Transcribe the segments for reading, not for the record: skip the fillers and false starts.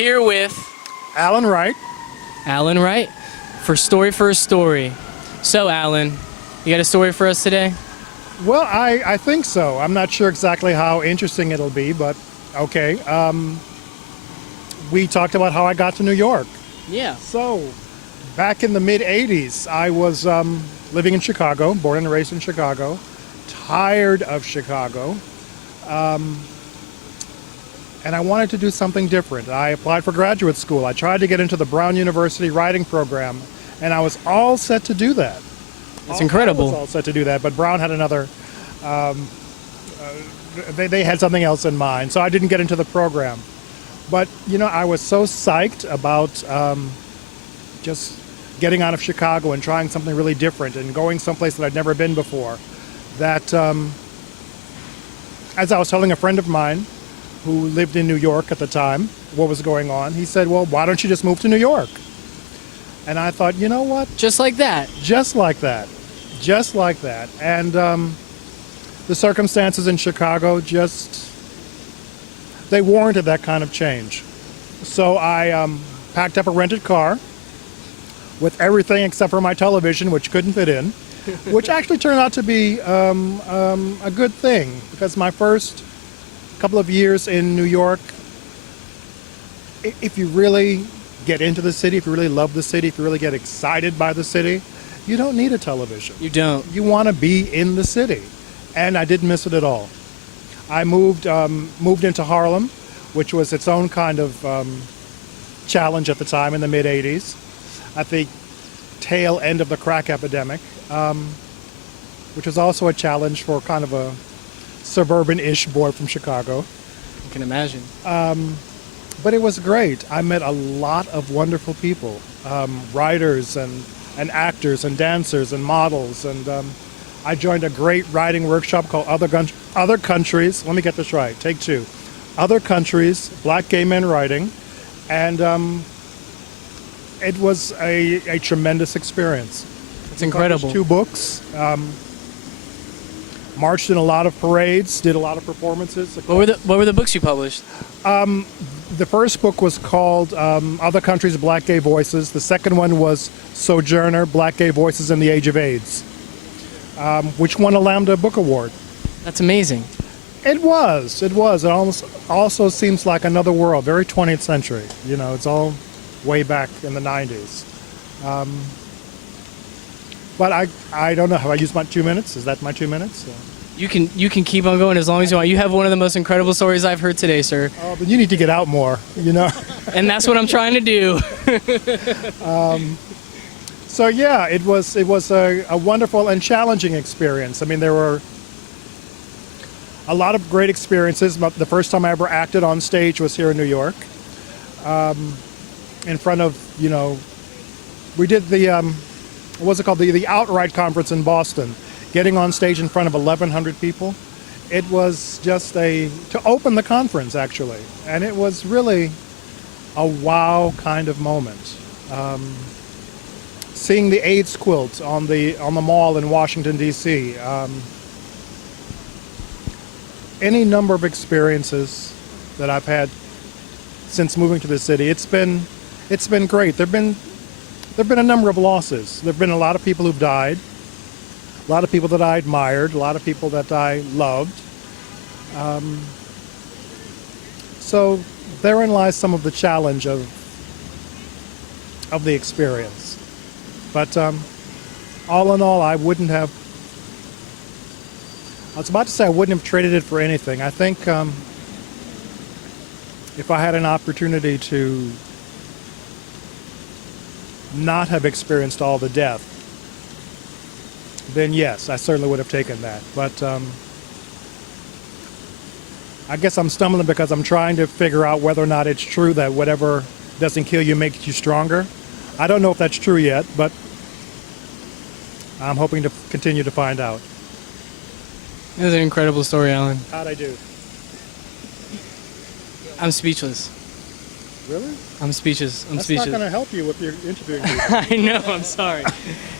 Here with Allan Wright. Allan Wright for Story for a Story. So, Allan, you got a story for us today? Well, I think so. I'm not sure exactly how interesting it'll be, but okay. We talked about how I got to New York. Yeah. So, back in the mid-'80s, I was living in Chicago, born and raised in Chicago, tired of Chicago, and I wanted to do something different. I applied for graduate school. I tried to get into the Brown University writing program, and I was all set to do that. That's incredible. I was all set to do that, but Brown had another, they had something else in mind, so I didn't get into the program. But, you know, I was so psyched about just getting out of Chicago and trying something really different and going someplace that I'd never been before, that as I was telling a friend of mine who lived in New York at the time what was going on, he said, well, why don't you just move to New York? And I thought, you know what? Just like that. Just like that. Just like that. And the circumstances in Chicago they warranted that kind of change. So I packed up a rented car with everything except for my television, which couldn't fit in, which actually turned out to be a good thing, because my first couple of years in New York, if you really get into the city, if you really love the city, if you really get excited by the city, you don't need a television. You don't. You want to be in the city. And I didn't miss it at all. I moved into Harlem, which was its own kind of challenge at the time in the mid-'80s, at the tail end of the crack epidemic, which was also a challenge for kind of a suburban-ish boy from Chicago. I can imagine. But it was great. I met a lot of wonderful people, writers and actors and dancers and models, and I joined a great writing workshop called Other Countries. Let me get this right. Take two. Other Countries, Black Gay Men Writing, and it was a tremendous experience. It's incredible. Published 2 books. Marched in a lot of parades, did a lot of performances. What were the books you published? The first book was called Other Countries, Black Gay Voices. The second one was Sojourner, Black Gay Voices in the Age of AIDS, which won a Lambda Book Award. That's amazing. It was. It almost also seems like another world, very 20th century. You know, it's all way back in the 90s. But I don't know. Have I used my 2 minutes? Is that my 2 minutes? You can keep on going as long as you want. You have one of the most incredible stories I've heard today, sir. Oh, but you need to get out more, you know. And that's what I'm trying to do. So yeah, it was a wonderful and challenging experience. I mean, there were a lot of great experiences. But the first time I ever acted on stage was here in New York, in front of, you know, we did the what's it called, the Outright conference in Boston. Getting on stage in front of 1,100 people, it was just to open the conference actually, and it was really a wow kind of moment. Seeing the AIDS quilt on the mall in Washington D.C. Any number of experiences that I've had since moving to the city. It's been great. There've been a number of losses. There've been a lot of people who've died, a lot of people that I admired, a lot of people that I loved. So therein lies some of the challenge of the experience. But all in all, I was about to say I wouldn't have traded it for anything. I think if I had an opportunity to not have experienced all the death, then yes, I certainly would have taken that. But I guess I'm stumbling because I'm trying to figure out whether or not it's true that whatever doesn't kill you makes you stronger. I don't know if that's true yet, but I'm hoping to continue to find out. That was an incredible story, Allan. How'd I do? I'm speechless. Really? I'm speechless. That's not going to help you if you're interviewing people. I know, I'm sorry.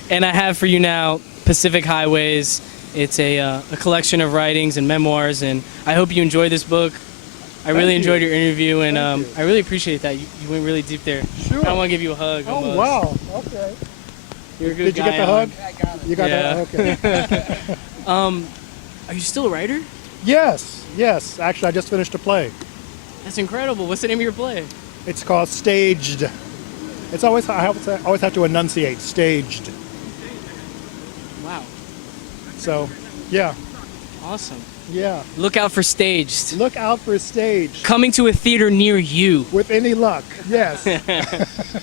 And I have for you now Pacific Highways. It's a collection of writings and memoirs, and I hope you enjoy this book. I really Thank you. enjoyed your interview, and Thank you. I really appreciate that. You went really deep there. Sure. I want to give you a hug. Oh, almost. wow. Okay. You're a good Did you guy, get the Allan. hug? I got it. You got Yeah. the okay. Are you still a writer? Yes. Actually, I just finished a play. That's incredible. What's the name of your play? It's called Staged. It's always I always have to enunciate staged. Wow. So, yeah, Awesome. yeah. Look out for Staged. Look out for Staged. Coming to a theater near you. With any luck, yes.